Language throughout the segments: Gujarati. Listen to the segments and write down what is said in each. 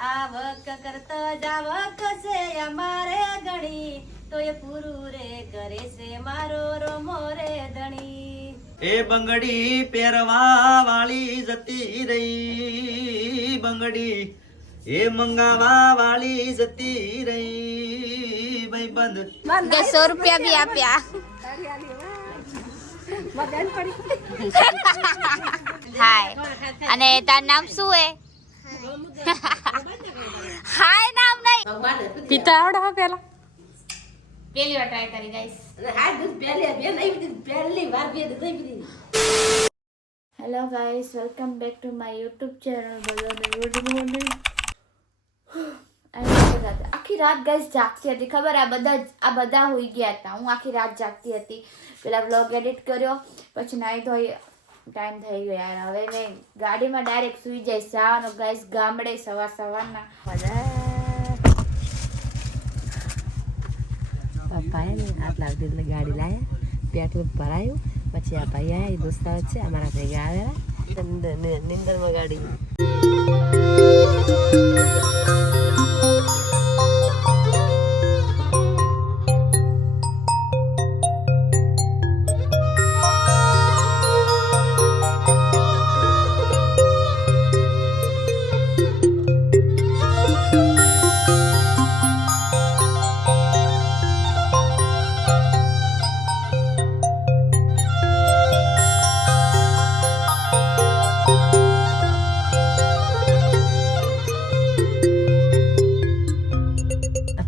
આવક કરતો જાવક છે અમારે ગણી તો એ પૂરું રે કરે છે મારો રોમો રે ધણી એ બંગડી પહેરવા વાળી જતી રહી બંગડી એ મંગાવા વાળી જતી રહી ભાઈબંધ 100 રૂપિયા બી આપ્યા હાય અને તાર નામ શું હે હાય નામ નહીં પિતા આવડે હો પેલા પહેલી વાર ટ્રાય કરી ગાઈસ હાય દૂધ પહેલી વાર બે દૂધ પીધી hello guys welcome back to my YouTube channel બધાને ગુડ મોર્નિંગ આખી રાત ગાઈસ જાગતી હતી ખબર આ બધા હોઈ ગયા હતા હું આખી રાત જાગતી હતી પેલા વ્લોગ એડિટ કર્યો પછી નાઈ ધોઈ ટાઈમ થઈ ગયો યાર હવે મેં ગાડીમાં ડાયરેક્ટ સુઈ જઈશ જવાનું ગાઈસ ગામડે સવારના પપ્પાએ ને આટલા સુધી ગાડી લાયા પેટ્રોલ ભરાયું પછી આ ભાઈ આયા દોસ્તાર છે અમારા ભેગા આવેલા નિંદરમાં ગાડી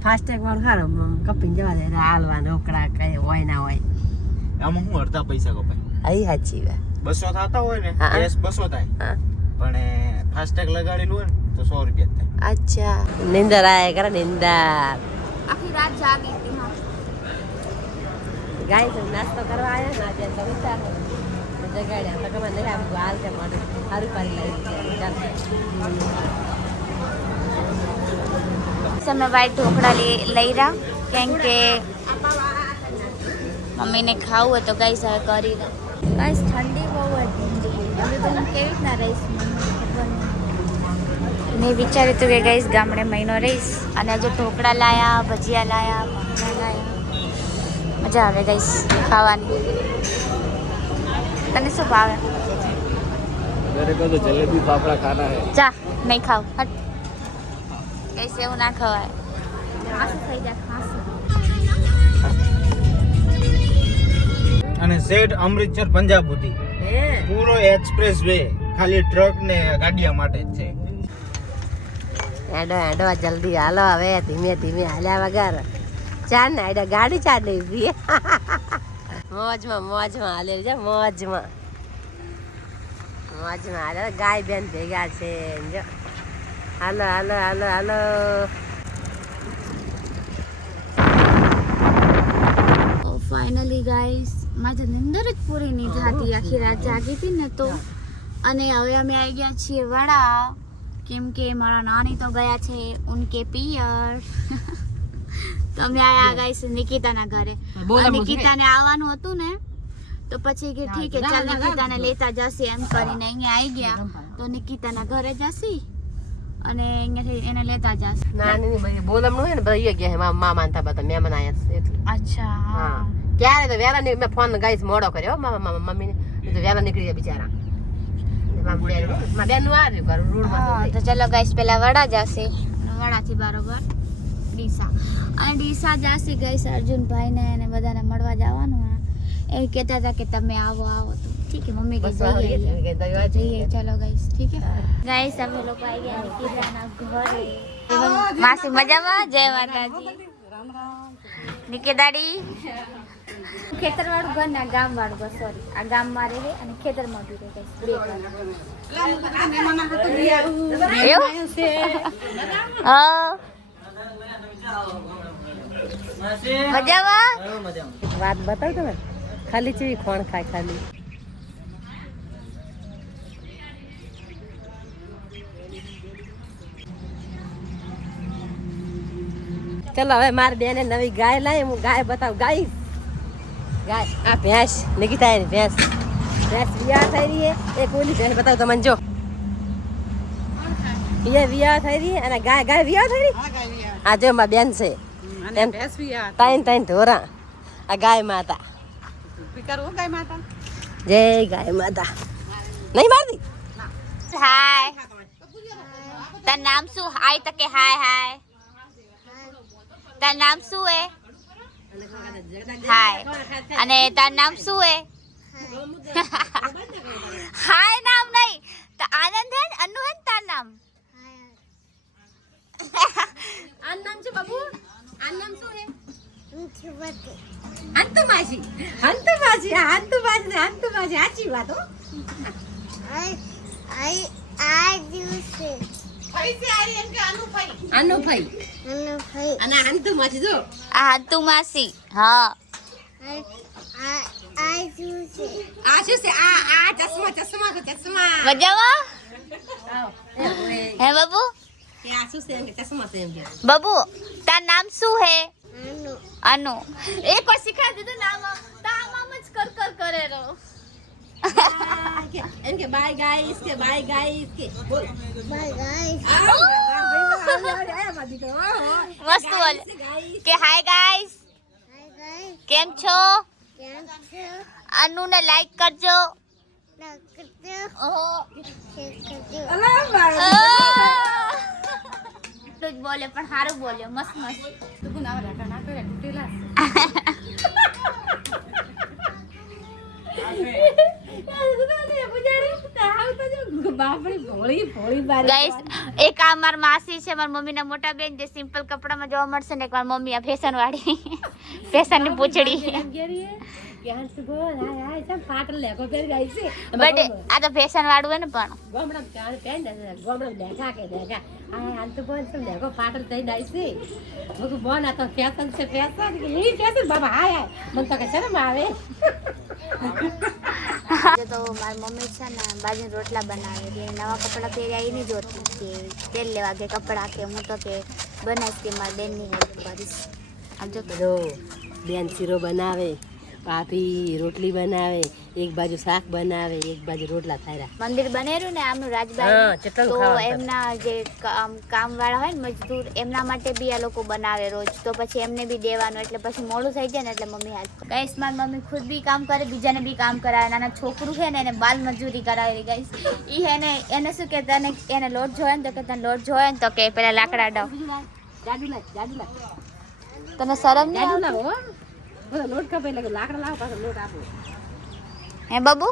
ફાસ્ટેગ વાળું સારું કપીને જવા દે હાલવા રોકડા કઈ હોય ના હોય આમાં હું અડધા પૈસા કપાય અહીં સાચી વાત 200 થતા હોય ને કેશ 200 થાય પણ ફાસ્ટેગ લગાડેલું હોય ને તો 100 રૂપિયા થાય અચ્છા નિંદર આયા કરે નિંદર આખી રાત જાગી હતી હા ગાય તો નાસ્તો કરવા આવ્યા ને આજે તો વિચાર જગાડ્યા તો કમાને નહીં આવું હાલ કે મને સારું પાડી લઈ ચાલ અમે વાઈટ ઢોકળા લઈ રહ્યા કેમ કે મમ્મીને ખાવું હોય તો ગાઈસ હવે કરી દો ગાઈસ ઠંડી બહુ હતી હવે તો હું કેવી રીતના રહીશ મેં વિચાર્યું હતું કે ગાઈસ ગામડે મહિનો રહીશ અને આજે ઢોકળા લાયા ભજીયા લાયા ભાખરા લાયા મજા આવે ગાઈસ ખાવાની તને શું ભાવે मेरे को तो जलेबी फाफड़ा खाना है જા નહીં ખાવ હટ कैसे એવું ના ખવાય ખાસું થઈ જાય ખાસું અને સેટ અમૃતસર પંજાબ સુધી પૂરો એક્સપ્રેસ વે ખાલી ટ્રક ને ગાડીયા માટે જ છે હેડો જલ્દી હાલો હવે ધીમે ધીમે હાલ્યા વગર ચાર ને હેડો ગાડી ચાર દઈ મોજમાં હાલે છે મોજમાં હાલે ગાય બેન ભેગા છે જો હાલો ફાઇનલી ગાઈસ મારી નિંદર જ પૂરી નહીં થતી આખી રાત જાગી હતી ને તો અને હવે અમે આવી ગયા છીએ વડા કેમ કે મારા નાની તો ગયા છે ઉનકે પિયર તો અમે આયા ગાઈસ નિકિતાના ઘરે નિકિતાને આવવાનું હતું ને તો પછી કે ઠીક છે ચાલ નિકિતાને લેતા જશે એમ કરીને અહીંયા આવી ગયા તો નિકિતાના ઘરે જશે અને અહીંયાથી એને લેતા જશે નાની બોલમ નું હે ને બધા ગયા હે મા માનતા બધા મહેમાન આયા છે એટલે અચ્છા હા ક્યારે તો વેલા મેં ફોન ગાઈસ મોડો કર્યો મામા મમ્મી ને તો વેલા નીકળી ગયા બિચારા બેન નું આવ્યું કરું રોડ તો ચલો ગાઈસ પેલા વડા જશે વડાથી બરોબર ડીસા અને ડીસા જશે ગાઈસ અર્જુનભાઈ ને અને બધાને મળવા જવાનું એ કહેતા હતા કે તમે આવો તો ઠીક है मम्मी के जइए चलो गाइस ठीक है गाइस हम लोग आई गया निकिताना घरे मासी मजाમાં જય માતાજી નિકે દાડી ખેતર વાળું ઘર ના ગામ વાળું ઘર સોરી આ ગામ માં રહે અને ખેતર માં બી રહે ગાઈસ બે ઘર હા મજામાં વાત બતાવ તમે ખાલી ચીવી કોણ ખાય ખાલી ચલો હવે મારી બેને નવી ગાય લાવી હું ગાય બતાવું ગાય આ ભેંસ નિકિતા ની ભેંસ વિયાર થઈ રહી હે એક ઓલી ભેંસ બતાવું તમને જો એ વિયા થઈ રહી અને ગાય વિયા થઈ રહી. આ જો માં બેન છે એમ તાઈન ઢોરા. આ ગાય માતા. જય ગાય માતા. નહીં મારતી. હાય તારું નામ શું? હાય તો કે હાય હાય. તારું નામ શું હે? હાય. અને તારું નામ શું હે? હાય નામ નહીં તો આનંદ હે અનુ હે તારું નામ? આ નામ છે બાબુ. આ નામ શું હે? અંતુમાસી. સાચી વાત હો. અનુભાઈ અને અંતુમાસી જો. આ હંતુ માસી. હા આ શું છે? આ ચશ્મા. મજામાં હે બાબુ? આ શું છે? એમ કે ચશ્મા છે એમ કે. બાબુ તારું નામ શું હે? અનુ. એક વાર શીખવાડી દીધું નામ. તામ આમ જ કર કરે રહો. એમ કે બાય ગાઈસ કે બાય ગાઈસ કે બોલ. મસ્ત બોલે કે હાય ગાઈસ કેમ છો? અનુ ને લાઈક કરજો. એટલું જ બોલે પણ સારું બોલ્યો. મસ્ત ગાઈસ એક આ માર માસી છે, મારી મમ્મીના મોટા બેન, જે સિમ્પલ કપડામાં જોવા મળશે ને. એક વાર મમ્મી આ ફેશન વાળી ફેશન ની પૂછડી. બટ આ તો ફેશન વાળું હે ને. પણ તો મારી મમ્મી છે ને બાજુ રોટલા બનાવે છે. નવા કપડાં પહેર્યા એ નહીં જોતી કે તેલ લેવા કે કપડાં કે હું તો કે બનાવીશ કે મારી બેનની હેલ્પ કરીશ. આમ જો બેન શીરો બનાવે, ભાભી રોટલી બનાવે, એક બાજુ શાક બનાવે, એક બાજુ રોટલા થાય. મંદિર બનેલું ને આમનું રાજબાઈ, તો એમના જે કામ વાળા હોય ને મજદૂર, એમના માટે બી આ લોકો બનાવે રોજ. તો પછી એમને બી દેવાનું, એટલે પછી મોડું થઈ જાય ને એટલે મમ્મી હાથ. ગાઈસ મારી મમ્મી ખુદ બી કામ કરે, બીજાને બી કામ કરાવે. નાના છોકરું છે ને એને બાલ મજૂરી કરાવેલી ગાઈસ. ઈ એને શું કે તને એને લોટ જોયે ને તો કે તને લોટ જોયે ને તો કે પેલા લાકડા ડાવ. તને શરમ નહીં આવે? લોટ કપાઈ લાગે, લાકડા લાવો પાછો લોટ આપો. હે બાબુ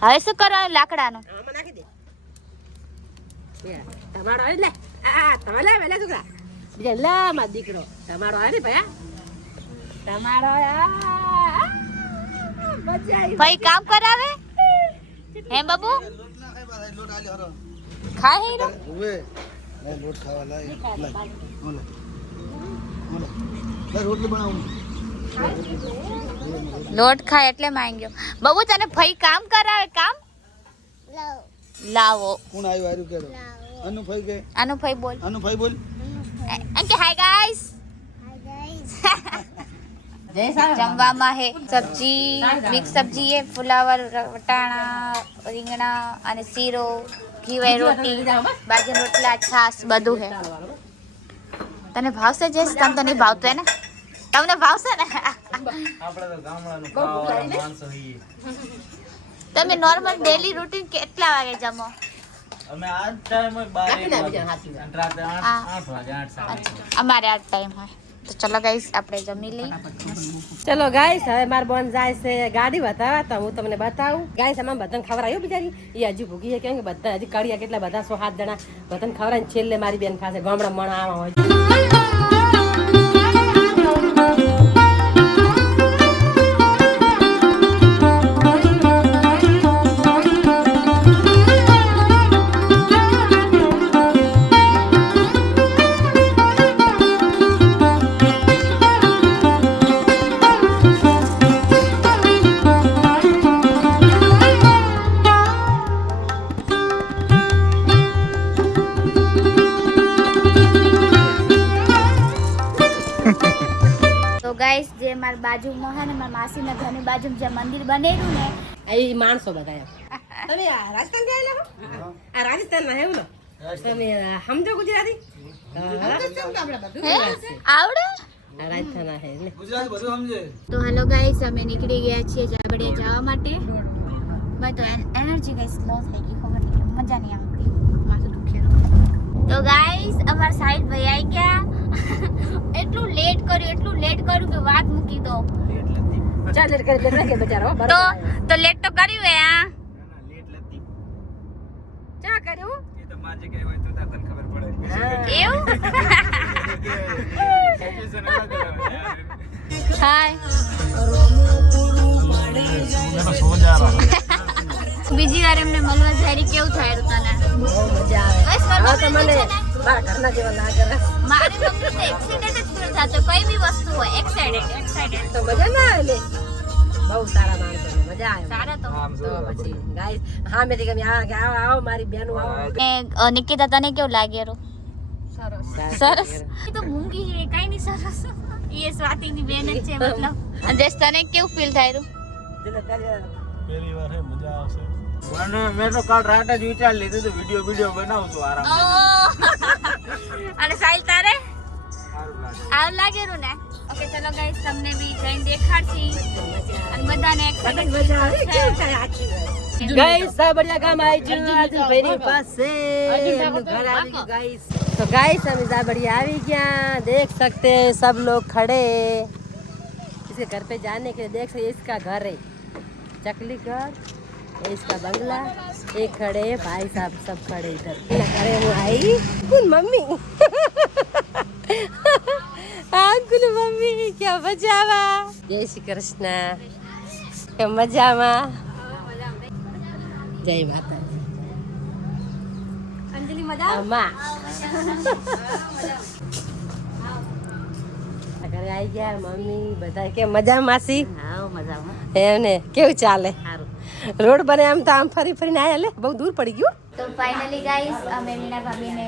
હવે શું કરવાનું લાકડાનું? આમાં નાખી દે. તમારો આવે લે. આ તમારે લે વેલા છોકરા. બીજા લા માં દીકરો તમારો આવે ને ભયા. તમારો ભાઈ કામ કરાવે હે બાબુ? ખાય હીરો લોટ ખાવા લાય. રોટલી બનાવું. લોટ ખાય એટલે માંગ્યો. બાબુ તને ભાઈ કામ કરાવે? કામ લાવો. કોણ આવ્યું આર્યું કેડો? અનુભાઈ કે? અનુભાઈ બોલ. અનુભાઈ બોલ. એમ કે હાય ગાઈસ. જમવામાં હે સબ્જી, મિક્સ સબ્જી હે, ફુલાવર, વટાણા, રીંગણા અને શીરો, ઘીવાળી રોટી, બાજરી રોટલા, છાસ બધું હે. તને ભાવશે? જે તને તો નહીં ભાવતું હે ને? તમને ભાવશે ને? આપણે તો ગામડાનું ખાવા માણસો છીએ. તમે નોર્મલ ડેલી રૂટીન કેટલા વાગે જમો? અમે આ ટાઈમ હોય 12 વાગે, રાતે 8 વાગે, 8:30. અમારે આ ટાઈમ હોય. તો ચલો ગાઈસ આપણે જમી લઈએ. ચલો ગાઈસ, હવે માર બોન જાય છે ગાડી બતાવવા, તો હું તમને બતાવું. ગાઈસ આમાં બધાને ખબર આવ્યું બિચારી, એ હજી ભૂગી છે. કેમ કે બધા હજી કડિયા કેટલા બધા 6-7 જણા બધાને ખબર આવે. છેલ્લે મારી બેન ખાશે ગામડા મણા આવા હોય. ગાઈસ જે મારી બાજુમાં હે ને, મારા માસીના ઘરની બાજુમાં જે મંદિર બનેલું ને, એ માણસો બધા તમે રાજસ્થાન ગયેલા? આ રાજસ્થાનમાં હેવું ને તમે સમજો ગુજરાતી હે આવડે રાજસ્થાના હે એટલે તો હેલો ગાઈસ અમે નીકળી ગયા છીએ જાબડિયા જવા માટે મેં તો એનર્જી ગાઈસ લો થઈ ગઈ ખબર નહીં મજા નહીં આવતી માથું દુખેલું તો ગાઈસ અમાર સાઈડ ભાઈ આવી ગયા એટલું લેટ કર્યું કે વાત મૂકી દો ચાલ લેટ કરી દે કે બચારો તો લેટ તો કર્યું હે આ ચા કર્યું એવું હાય બીજી વાર એમને મળવા જાય કેવું થાય તને બહુ મજા આવે બસ હા તો મને મારા ઘરના જેવા ના કરે મારી મમ્મી તો એક્સિડન્ટ જ ફીલ થતો કોઈ બી વસ્તુ હોય એક્સાઇટેડ તો મજા ના આવે લે બહુ સારા માણસો છે, મજા આવે સારા તો તો પછી ગાઈસ હા મેં ગમે આવો મારી બેનો આવો નિકિતા તને કેવું લાગે રો સરસ એ તો મૂંગી હે કાઈ નહીં સરસ એ સ્વાતિની બેન જ છે મતલબ અને તને કેવું ફીલ થાય રો પહેલી વાર હે મજા આવશે મને મેં તો કાલ રાત જ વિચાર લીધું તો વિડિયો બનાવું છું આરામ અને સાઈલ તારે સારું લાગે આવ લાગે રો ને ઓકે ચલો ગાઈસ તમને બી જઈને દેખાડશી અને બધાને એક સાથે મજા આવે કેવું થાય આખી ગાઈસ સાબડિયા ગામ આવી છું આજુ ભાઈની પાસે એમનું ઘર આવી ગયું ગાઈસ तो गाइस हम साबड़िया आ गया देख सकते हैं सब लोग खड़े इसके घर पे जाने के लिए देख सकते इसका घर है चकली घर इसका बंगला एक खड़े भाई साहब सब खड़े इधर घरे में आई कुन मम्मी कुन मम्मी क्या मजावा जय श्री कृष्ण क्या मजामा जय माता અંજલિ મજા અમ્મા ઘરે આવી ગયા મમ્મી બધા કે મજા માસી હા મજામાં એમને કેવું ચાલે રોડ બને આમ તો આમ ફરી ફરીને આયા લે બહુ દૂર પડી ગયું તો ફાઇનલી ગાઈસ અમે મીના ભાભીને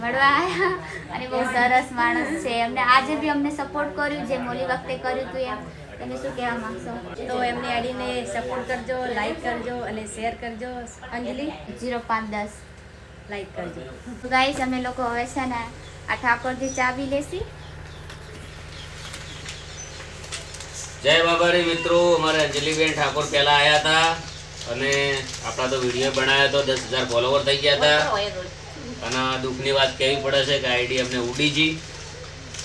મળવા આવ્યા અને બહુ સરસ માણસ છે એમને આજે બી અમને સપોર્ટ કર્યું જેમ ઓલી વખતે કર્યું હતું એમ તમે શું કહેવા માંગશો તો એમની આડીને સપોર્ટ કરજો લાઈક કરજો અને શેર કરજો અંજલિ 0510 લાઈક કરજો તો ગાઈસ અમે લોકો હવે છે ને આ ઠાકોરજી ચાવી લેસી જય બાબારી મિત્રો અમારે અંજલિબેન ઠાકોર પહેલા આવ્યા હતા અને આપણા તો વિડીયો બનાવ્યો તો 10,000 ફોલોવર થઈ ગયા હતા અને દુઃખની વાત કહેવી પડે છે કે આઈડી અમને ઉડી ગઈ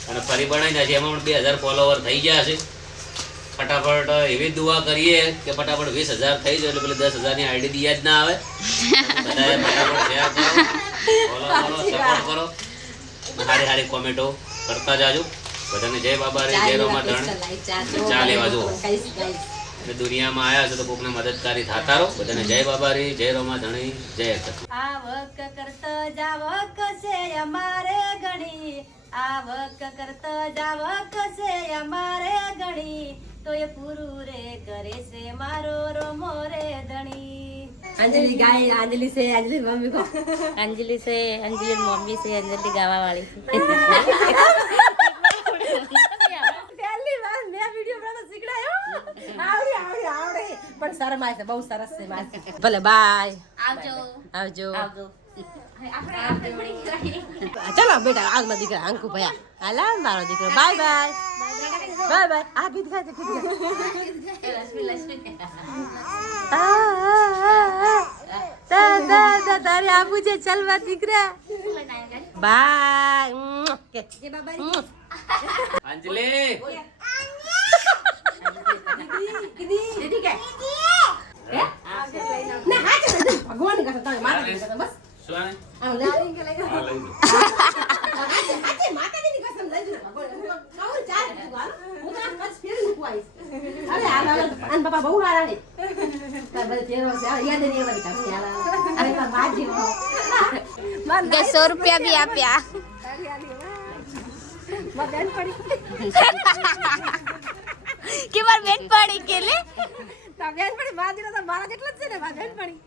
અને ફરી બનાવી નાખી એમાં પણ 2,000 ફોલોવર થઈ ગયા છે ફટાફટ એવી દુઆ કરીએ કે ફટાફટ 20,000 થઈ જાય એટલે પેલી 10,000 ની આઈડી દિયા જ ના આવે બધાએ ફટાફટ શેર કરો ફોલો કરો સપોર્ટ કરો સારી સારી કોમેન્ટો કરતા જાજો બધાને જય બાબારી જય રોમા ધણ ચા લેવા જો અને દુનિયામાં આવ્યા છે તો કોકને મદદકારી થતા રહો બધાને જય બાબારી જય રોમા ધણી જય કૃષ્ણ આવક કરતો જાવક છે અમારે ગણી આવક કરતો જાવક છે અમારે ગણી તો એ પૂરું રે કરે છે મારો રોમો રે ધણી अंजलि गाय अंजलि से अंजलि मम्मी को अंजलि मम्मी से अंजलि गावा वाली पहली बार मैं वीडियो बनाना सीखડાયો આવડે પણ શરમ આવે છે બહુ સરસ છે માસી ભલે બાય આવજો આપણે ચલો બેટા આજ માં દીકરા અંકુ ભયા હાલા મારો દીકરો બાય બાય આ ગીત ગાય તારે આપું છે ચલવા દીકરા બાય અંજલિ દીદી કે ના હા ભગવાન ની કસમ તમે મારા કસમ બસ શું આને આ લઈ કે લઈ હા લઈ લો આજે માતાજીની કસમ લઈ લો ભગવાન ખાવું ચાલ હું તો બસ ફેર મૂકવા આવીશ અરે આન બાપા બહુ હારા ને તાર બધે તેરો છે યાદ નહીં આવે કામ યાર અરે માર માજી માર 100 રૂપિયા બી આપ્યા માર બેન પડી કે માર બેન પડી કે લે તા બેન પડી માજી તો મારા જેટલા જ છે ને માર બેન પડી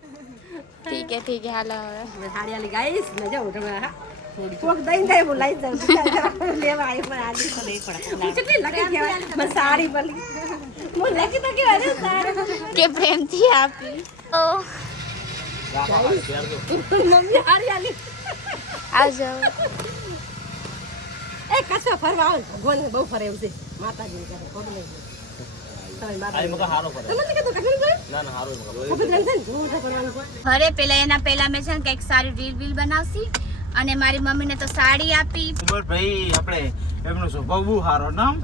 ઠીક હે હાલો હવે સાડી આલી ગાઈસ મે જાઉં તમે હા કોક દઈ દે હું લઈ જાઉં લેવા આવી પણ આજી તો નહીં પડે કેટલી લકી કહેવાય મને સાડી બલી હું લકી તો કહેવાય ને સાડી કે પ્રેમથી આપી ઓ મમ્મી સાડી આલી આવજો. એ કશો ફરવા આવો ને, ભગવાન બહુ ફરે એવું છે માતાજી કરે ખોટ નહીં તમે માતા તમને કીધું કશું ઘરે પહેલા મેં છે ને કંઈક સારી રીલ બનાવશી અને મારી મમ્મીને તો સાડી આપી. ઉમર ભાઈ આપણે એમનો સ્વભાવ બહુ સારો નામ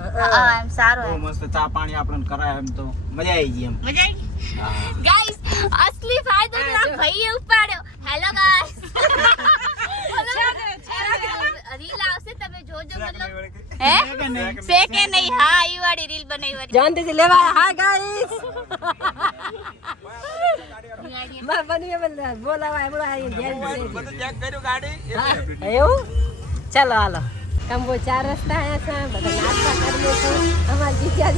એમ સારો બહુ મસ્ત ચા પાણી આપણને કરાય એમ તો મજા આવી ગઈ એમ. મજા આવી ગાઈસ. અસલી ફાયદો તો આ ભાઈએ ઉપાડ્યો. Hello guys. રીલ આવશે તમે જોજો. મતલબ હે સે કે નહીં? હા ઈ વાળી રીલ બનાવી વાળી જાનતી લેવા. હા ગાઈસ માર બની બોલાવા બોલા આઈ બધું ચેક કર્યું ગાડી એવું. ચાલો હાલો કંબો 4 રસ્તા આયા છે બધા નાસ્તા કરીએ છીએ.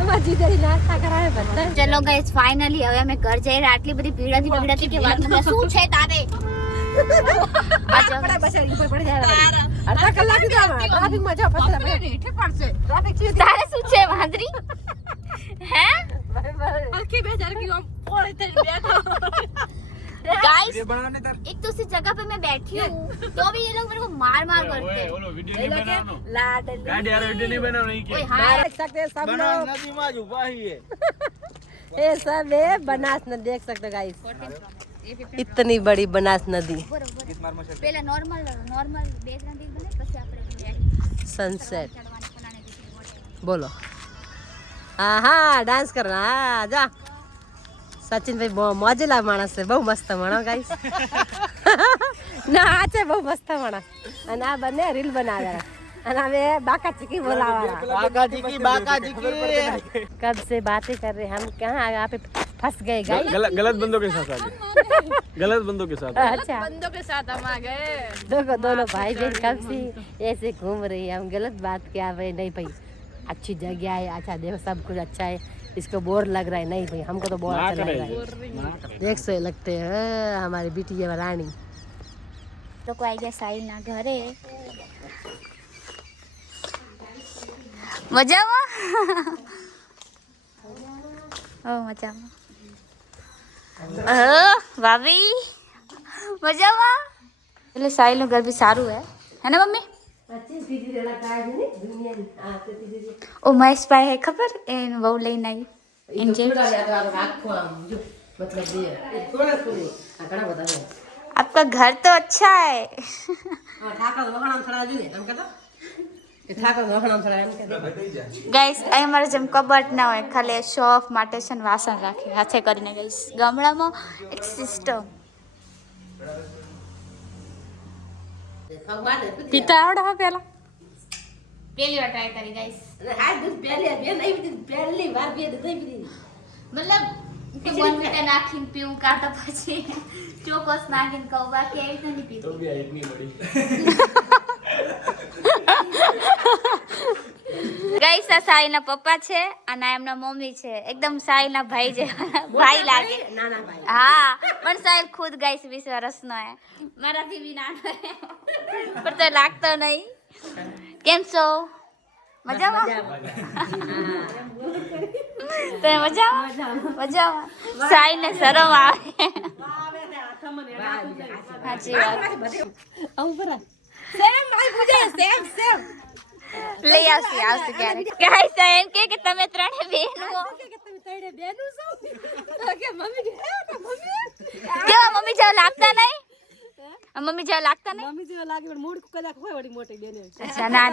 અમાર જીજાજી નાસ્તા કરાવે બધા. ચલો ગાઈસ ફાઇનલી હવે અમે ઘર જઈ રહ્યા. આટલી બધી ભીડાથી કે વાત મતલબ શું છે તારે? આપણે બસ ઉપર પડી જાય અડધા કલાક દીધા ટ્રાફિકમાં જાવ પતરા હેઠે પડશે ટ્રાફિક છે. તારે શું છે વાંદરી? હે હલકી બે જરકી આમ પોળી થઈ બેઠો. गाइस एक तो उसी जगह पे मैं बैठी हूँ तो भी ये लोग मेरे को मार करते हैं. ये लोग लाडली गाड़ी यार वीडियो नहीं बनाओ नहीं ओए हाँ देख सकते हैं सब लोग. नदी में जो बाही है ये सब है बनास नदी देख सकते हो गाइस. इतनी बड़ी बनास नदी. पहले नॉर्मल बैकग्राउंड दिख बने પછી આપણે सनसेट बोलो. हाँ हाँ डांस करना. हाँ जा सचिन भाई बહુ મોજેલા માણસ છે. બહુ મસ્ત માણસ ગાઈસ. ના આ છે બહુ મસ્ત માણસ. અને આ બંને રીલ બનાવ્યા અને હવે બાકા ચીકી બોલાવા. बाका जी की कब से बातें कर रहे हम कहाँ यहाँ पे फंस गए गाइस. गलत बंदों के साथ आ गए. गलत बंदों के साथ. अच्छा बंदों के साथ हम आ गए. दोनों भाई बहन कब से ऐसे घूम रही है. हम गलत बात किया भाई. नहीं भाई अच्छी जगह है. अच्छा देखो सब कुछ अच्छा है. इसको बोर लग रहा है. नहीं भाई हमको तो बहुत अच्छा लग रहा है. देख से लगते हैं हमारी बिटिया रानी. તો કોઈ આવી ગયા સાઈલના ઘરે. મજામાં? ઓ મજામાં. ભાભી મજામાં? એટલે સાઈલનું ઘર બી સારું હે ને મમ્મી? ઓ મહેશભાઈ હે ખબર એનું બહુ લઈને આવી એન્જોય. आपका घर तो अच्छा है. ગાઈસ અહીં મારે જેમ કબટ ના હોય ખાલી શોફ માટે છે ને વાસણ રાખે હાથે કરીને. ગાઈસ ગામડામાં એક સિસ્ટમ. પીતા આવડે હા પેલા પહેલી વાર ટ્રાય કરી ગાઈસ. મતલબ બોર્નવિટા નાખીને પીવું કાં તો પછી ચોકોસ નાખીને કહું બાકી આવી રીતે નહીં પીતું. ગાઈસ આ સાઈના પપ્પા છે અને આ એમના મમ્મી છે. એકદમ સાઈના ભાઈ જે ભાઈ લાગે. હા પણ સાઈલ ખુદ ગાઈસ 20 વર્ષનો હે. મારાથી બી નાનો હે પણ તો લાગતો નહીં. કેમ છો? મજામાં? તો મજામાં. સાઈને શરમ આવે. સાચી વાત. લઈ આવશે ક્યારેક. ગાઈસ એમ કે તમે ત્રણે બહેનો કેવા મમ્મી જેવા લાગતા નહીં? મમ્મી જેવા લાગતા નહીં? મમ્મી જેવા લાગે પણ મૂડ કદાચ હોય વળી મોટી બેન. અચ્છા ના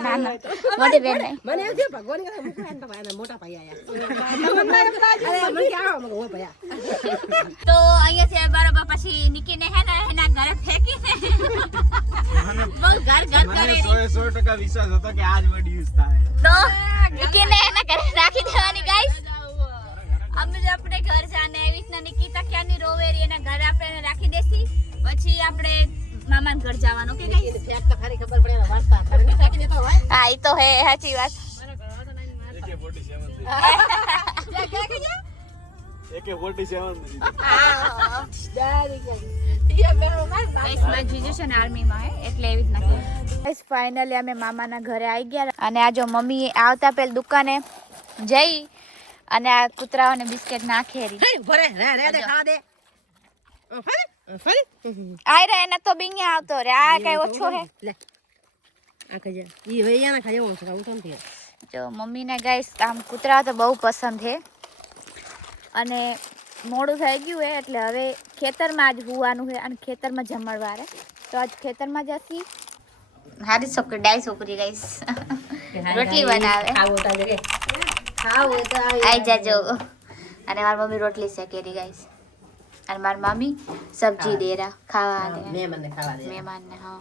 મોટી બેન નહીં. મને એવું થયું ભગવાન કે મૂકવા તો ભાઈ મોટા ભાઈ આયા. મને કે આવો મગો ભયા. તો અહીંયા છે બરાબર પછી નીકીને હે ને એના ઘરે ફેંકીને બહુ ઘર કરે. મને 100% વિશ્વાસ હતો કે આજ વર્ડ યુઝ થાય. તો નીકીને એના ઘરે રાખી દેવાની ગાઈસ. અમે જો આપણે ઘર જાને એવી રીતના નિકિતા ક્યાંની રોવેરી એના ઘરે આપણે રાખી દેસી પછી આપણે મામાના ઘર જવાનું કે ગાઈસ. એક તો ખરી ખબર પડે વાર્તા કરે ને ફેંકી દેતો હોય. હા ઈ તો હે સાચી વાત. ફાઇનલી અમે મામાના ઘરે આવી ગયા અને આ જો મમ્મી આવતા પહેલા દુકાને જઈ અને આ કૂતરાઓને બિસ્કિટ નાખેરી. ભરે રે દે ખા દે. ફરી આય રે એને તો બિંગિયા આવતો રે આ કઈ ઓછો હે લે આ ખાજે ઈ વૈયાના ખાજે હું ખાઉં તમ થી જો મમ્મીને ગાઈસ આમ કૂતરા તો બહુ પસંદ છે અને મોડું થઈ ગયું હે એટલે હવે ખેતરમાં આજ હુવાનું છે અને ખેતરમાં જમણવાર હે તો આજ ખેતરમાં જશી હારી છોકરી ડાઈ છોકરી ગાઈસ રોટલી બનાવે ખાવો તો રે ખાવો તો આઈ જાજો અને મારી મમ્મી રોટલી શેકે રહી ગાઈસ અને મારી મમ્મી સબ્જી દે રહ્યા ખાવા દે મહેમાનને ખાવા દે મહેમાનને હા